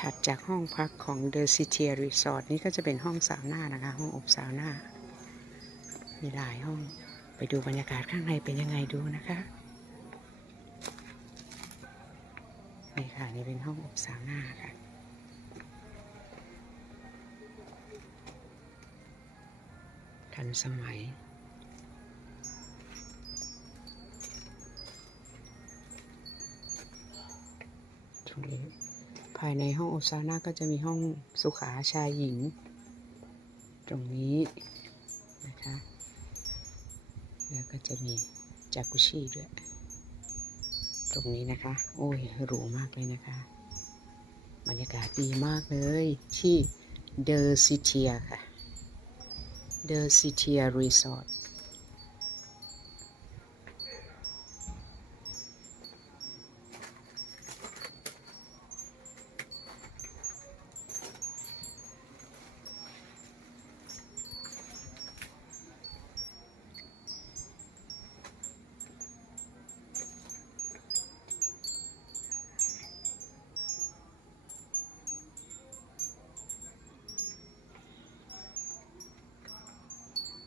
ถัดจากห้องพักของ The City Resort นี่ก็จะเป็นห้องสาวหน้านะคะ ห้องอบสาวหน้า มีหลายห้อง ไปดูบรรยากาศข้างในเป็นยังไงดูนะคะ นี่ค่ะ นี่เป็นห้องอบสาวหน้าค่ะทันสมัยตรงนี้ ภายในห้องโอซาน่าก็จะมีห้องสุขาชายหญิง ตรงนี้นะคะ แล้วก็จะมีจากุชิด้วย ตรงนี้นะคะ โอ้ยหรูมากเลยนะคะ บรรยากาศดีมากเลยที่เดอซิเทียค่ะเดอซิเทียรีสอร์ท